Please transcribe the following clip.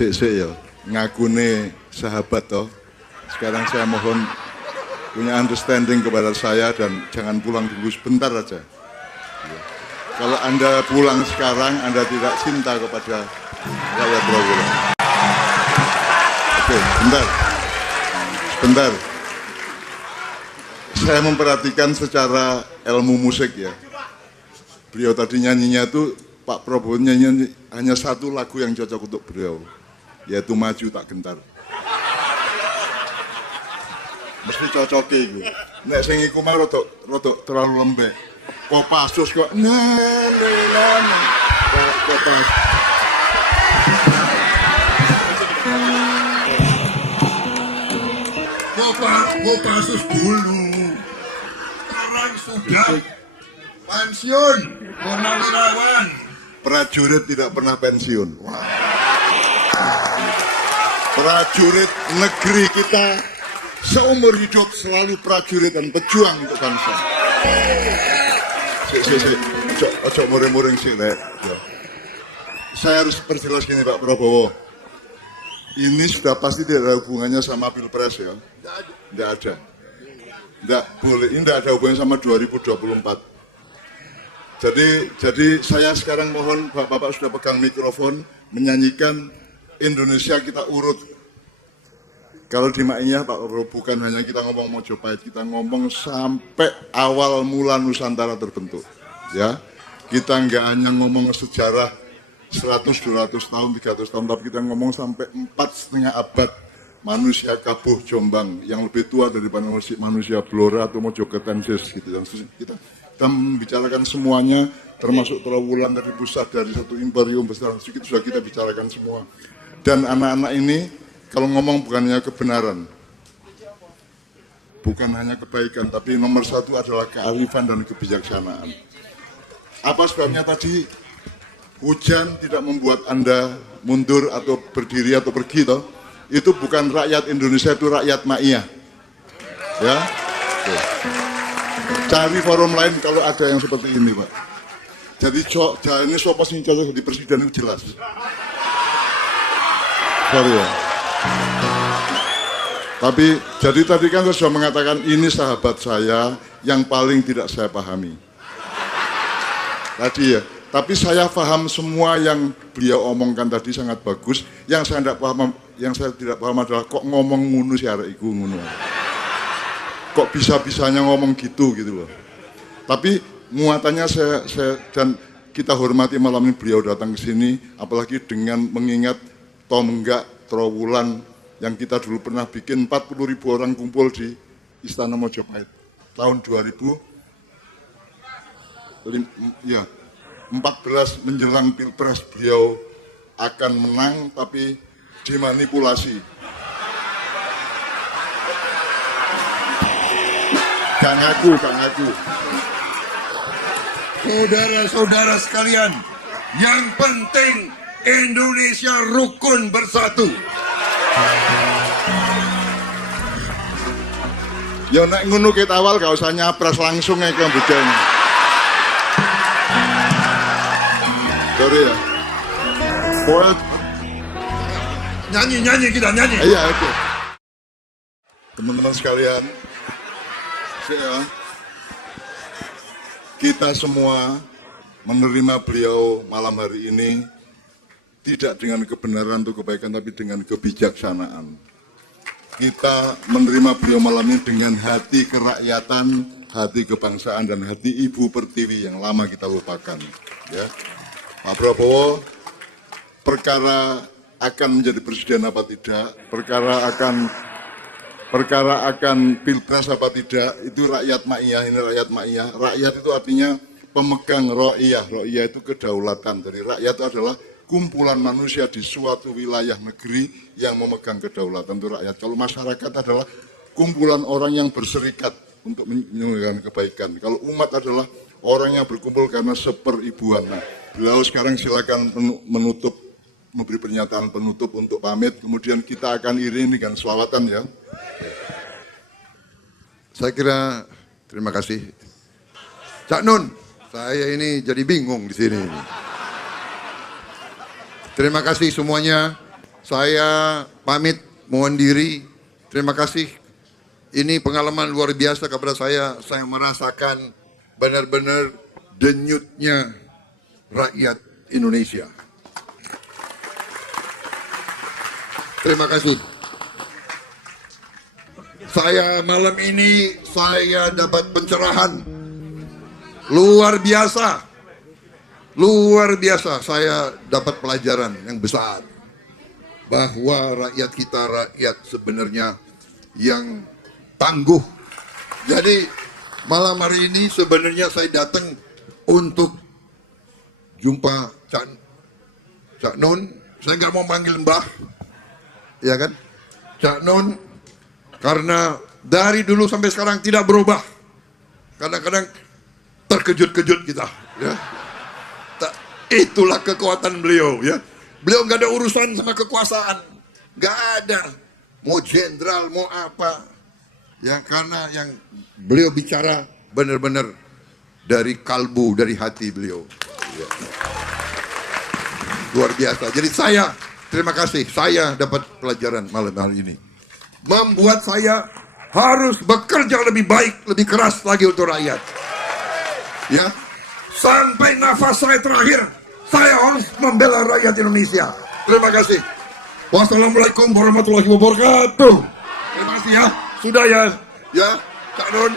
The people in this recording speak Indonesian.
ya, ngakune sahabat toh. Sekarang saya mohon punya understanding kepada saya dan jangan pulang dulu sebentar aja. Kalau Anda pulang sekarang, Anda tidak cinta kepada rakyat Trawulan. Oke, bentar. Saya memperhatikan secara ilmu musik ya. Beliau tadi nyanyinya itu, Pak Prabowo nyanyi hanya satu lagu yang cocok untuk beliau, yaitu Maju Tak Gentar. Mesti cocoknya itu. Nek sing iku mah rodok terlalu lembek. Kopassus kok lelana. Kopassus dulu. Sekarang sudah pensiun, purnawirawan. Prajurit tidak pernah pensiun. Prajurit negeri kita seumur hidup selalu prajurit dan pejuang untuk bangsa. Ojo muring-muring sih, Lek. Saya harus perjelas gini Pak Prabowo. Ini sudah pasti tidak ada hubungannya sama Pilpres ya. Tidak ada. Tidak boleh, ini tidak ada hubungannya sama 2024. Jadi saya sekarang mohon Bapak sudah pegang mikrofon menyanyikan Indonesia kita urut. Kalau di Maiyah Pak Prabowo bukan hanya kita ngomong Mojopahit, kita ngomong sampai awal mula Nusantara terbentuk. Ya, kita nggak hanya ngomong sejarah 100-200 tahun, 300 tahun, tapi kita ngomong sampai 4,5 abad manusia Kabuh Jombang yang lebih tua daripada manusia Blora atau Mojokertensis gitu. Dan kita membicarakan semuanya, termasuk Trawulan dari pusat dari satu imperium besar, itu sudah kita bicarakan semua. Dan anak-anak ini kalau ngomong bukan hanya kebenaran, bukan hanya kebaikan, tapi nomor satu adalah kearifan dan kebijaksanaan. Apa sebabnya tadi hujan tidak membuat Anda mundur atau berdiri atau pergi toh? Itu bukan rakyat Indonesia, itu rakyat Maiyah. Ya. Cari forum lain kalau ada yang seperti ini, Pak. Jadi ini sopo sing cocok di presiden itu jelas. Sorry ya. Tapi jadi tadi kan saya sudah mengatakan ini sahabat saya yang paling tidak saya pahami. Tadi ya. Tapi saya paham semua yang beliau omongkan tadi sangat bagus. Yang saya tidak paham adalah kok ngomong ngunu si arek iku ngunu. Kok bisa-bisanya ngomong gitu loh. Tapi muatannya saya dan kita hormati malam ini beliau datang ke sini, apalagi dengan mengingat tonggak Trawulan yang kita dulu pernah bikin 40.000 orang kumpul di Istana Mojopahit tahun 2014 menjelang Pilpres beliau akan menang tapi dimanipulasi. Gak ngaku. Saudara-saudara sekalian, yang penting Indonesia rukun bersatu. Ya nek ngono kita awal gak usah nyapres langsung ya ke budaya. Sorry ya. Nyanyi kita nyanyi. Iya, oke. Teman-teman sekalian, kita semua menerima beliau malam hari ini tidak dengan kebenaran atau kebaikan, tapi dengan kebijaksanaan. Kita menerima beliau malam ini dengan hati kerakyatan, hati kebangsaan, dan hati Ibu Pertiwi yang lama kita lupakan. Ya, Pak Prabowo, perkara akan menjadi presiden apa tidak, perkara akan pilpres apa tidak, itu rakyat Maiyah, ini rakyat Maiyah. Rakyat itu artinya pemegang ro'iyah. Ro'iyah itu kedaulatan. Jadi rakyat itu adalah kumpulan manusia di suatu wilayah negeri yang memegang kedaulatan, itu rakyat. Kalau masyarakat adalah kumpulan orang yang berserikat untuk menyelenggarakan kebaikan. Kalau umat adalah orang yang berkumpul karena seperibuan. Nah, beliau sekarang silakan memberi pernyataan penutup untuk pamit, kemudian kita akan iringi dengan selawatan ya. Saya kira terima kasih. Cak Nun, saya ini jadi bingung di sini. Terima kasih semuanya. Saya pamit, mohon diri. Terima kasih. Ini pengalaman luar biasa kepada saya. Saya merasakan benar-benar denyutnya rakyat Indonesia. Terima kasih. Malam ini saya dapat pencerahan luar biasa. Luar biasa, saya dapat pelajaran yang besar bahwa rakyat kita rakyat sebenarnya yang tangguh. Jadi malam hari ini sebenarnya saya datang untuk jumpa Cak Nun. Saya nggak mau panggil Mbah, ya kan? Cak Nun, karena dari dulu sampai sekarang tidak berubah. Kadang-kadang terkejut-kejut kita, ya. Itulah kekuatan beliau, ya. Beliau nggak ada urusan sama kekuasaan, nggak ada. Mau jenderal, mau apa, ya, karena yang beliau bicara benar-benar dari kalbu, dari hati beliau. Ya. Luar biasa. Jadi saya terima kasih, saya dapat pelajaran malam hari ini. Membuat saya harus bekerja lebih baik, lebih keras lagi untuk rakyat. Ya, sampai nafas saya terakhir, saya harus membela rakyat Indonesia. Terima kasih. Wassalamualaikum warahmatullahi wabarakatuh. Terima kasih ya. Sudah ya. Ya, Cak Nun.